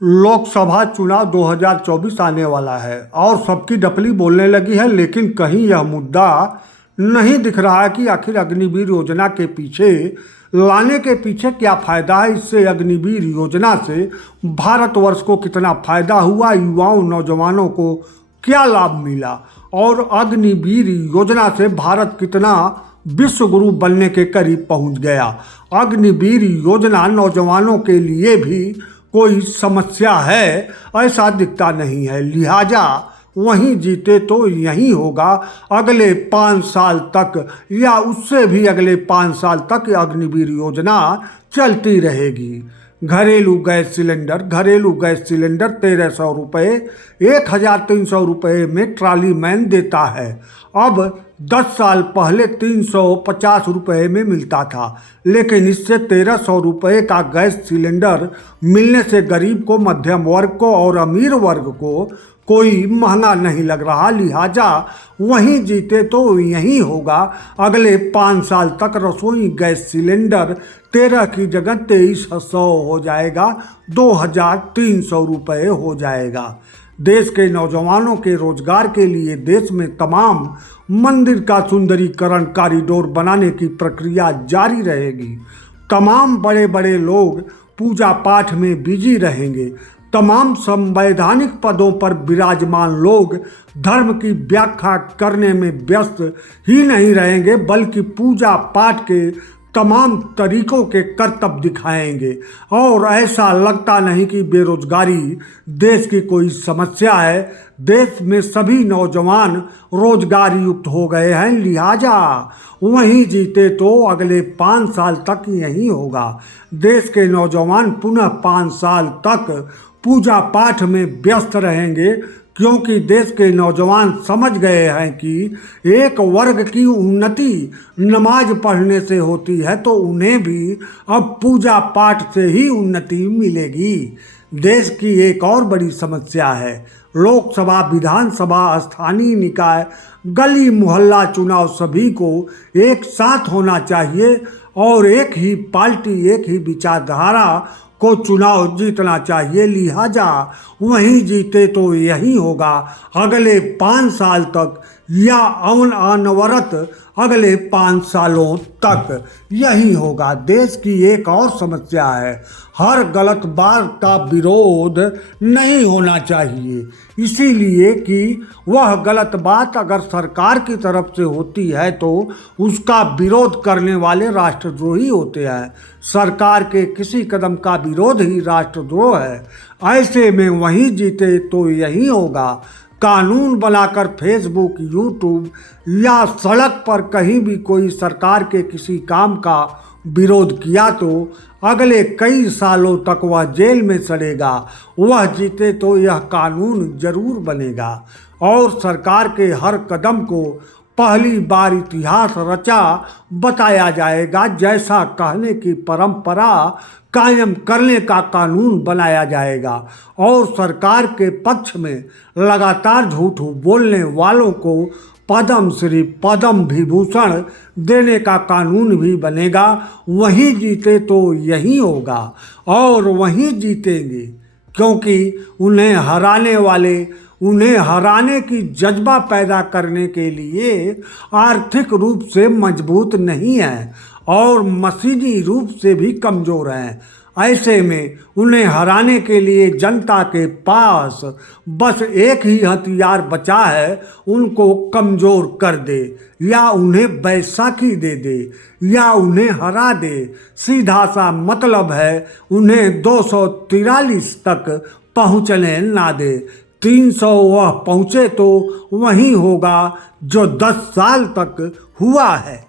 लोकसभा चुनाव 2024 आने वाला है और सबकी डपली बोलने लगी है, लेकिन कहीं यह मुद्दा नहीं दिख रहा है कि आखिर अग्निवीर योजना के पीछे लाने के पीछे क्या फ़ायदा है। इससे अग्निवीर योजना से भारतवर्ष को कितना फ़ायदा हुआ, युवाओं नौजवानों को क्या लाभ मिला और अग्निवीर योजना से भारत कितना विश्व गुरु बनने के करीब पहुंच गया। अग्निवीर योजना नौजवानों के लिए भी कोई समस्या है ऐसा दिखता नहीं है, लिहाजा वहीं जीते तो यही होगा। अगले 5 साल तक या उससे भी अगले 5 साल तक अग्निवीर योजना चलती रहेगी। घरेलू गैस सिलेंडर 1300 रुपये 1300 रुपये में ट्राली मैन देता है। अब 10 साल पहले 350 रुपये में मिलता था, लेकिन इससे 1300 रुपये का गैस सिलेंडर मिलने से गरीब को, मध्यम वर्ग को और अमीर वर्ग को कोई महंगा नहीं लग रहा। लिहाजा वहीं जीते तो यही होगा। अगले 5 साल तक रसोई गैस सिलेंडर 13 की जगह 2300 हो जाएगा, 2300 रुपये हो जाएगा। देश के नौजवानों के रोजगार के लिए देश में तमाम मंदिर का सुंदरीकरण कॉरिडोर बनाने की प्रक्रिया जारी रहेगी। तमाम बड़े बड़े लोग पूजा पाठ में बिजी रहेंगे। तमाम संवैधानिक पदों पर विराजमान लोग धर्म की व्याख्या करने में व्यस्त ही नहीं रहेंगे, बल्कि पूजा पाठ के तमाम तरीकों के करतब दिखाएंगे। और ऐसा लगता नहीं कि बेरोजगारी देश की कोई समस्या है। देश में सभी नौजवान रोजगार युक्त हो गए हैं, लिहाजा वहीं जीते तो अगले 5 साल तक यही होगा। देश के नौजवान पुनः 5 साल तक पूजा पाठ में व्यस्त रहेंगे, क्योंकि देश के नौजवान समझ गए हैं कि एक वर्ग की उन्नति नमाज पढ़ने से होती है, तो उन्हें भी अब पूजा पाठ से ही उन्नति मिलेगी। देश की एक और बड़ी समस्या है लोकसभा, विधानसभा, स्थानीय निकाय, गली मोहल्ला चुनाव सभी को एक साथ होना चाहिए और एक ही पार्टी, एक ही विचारधारा को चुनाव जीतना चाहिए। लिहाजा वहीं जीते तो यही होगा। अगले 5 साल तक या अनवरत अगले 5 सालों तक यही होगा। देश की एक और समस्या है, हर गलत बात का विरोध नहीं होना चाहिए, इसीलिए कि वह गलत बात अगर सरकार की तरफ से होती है तो उसका विरोध करने वाले राष्ट्रद्रोही होते हैं। सरकार के किसी कदम का विरोध ही राष्ट्रद्रोह है। ऐसे में वहीं जीते तो यही होगा। कानून बनाकर फेसबुक, यूट्यूब या सड़क पर कहीं भी कोई सरकार के किसी काम का विरोध किया तो अगले कई सालों तक वह जेल में सड़ेगा। वह जीते तो यह कानून जरूर बनेगा और सरकार के हर कदम को पहली बार इतिहास रचा बताया जाएगा। जैसा कहने की परंपरा कायम करने का कानून बनाया जाएगा और सरकार के पक्ष में लगातार झूठ बोलने वालों को पद्म श्री, पद्म विभूषण देने का कानून भी बनेगा। वहीं जीते तो यही होगा और वहीं जीतेंगे, क्योंकि उन्हें हराने की जज्बा पैदा करने के लिए आर्थिक रूप से मजबूत नहीं है और मसीही रूप से भी कमज़ोर हैं। ऐसे में उन्हें हराने के लिए जनता के पास बस एक ही हथियार बचा है, उनको कमज़ोर कर दे या उन्हें बैसाखी दे दे या उन्हें हरा दे। सीधा सा मतलब है उन्हें 243 तक पहुँचने ना दे। 300 वह पहुँचे तो वही होगा जो 10 साल तक हुआ है।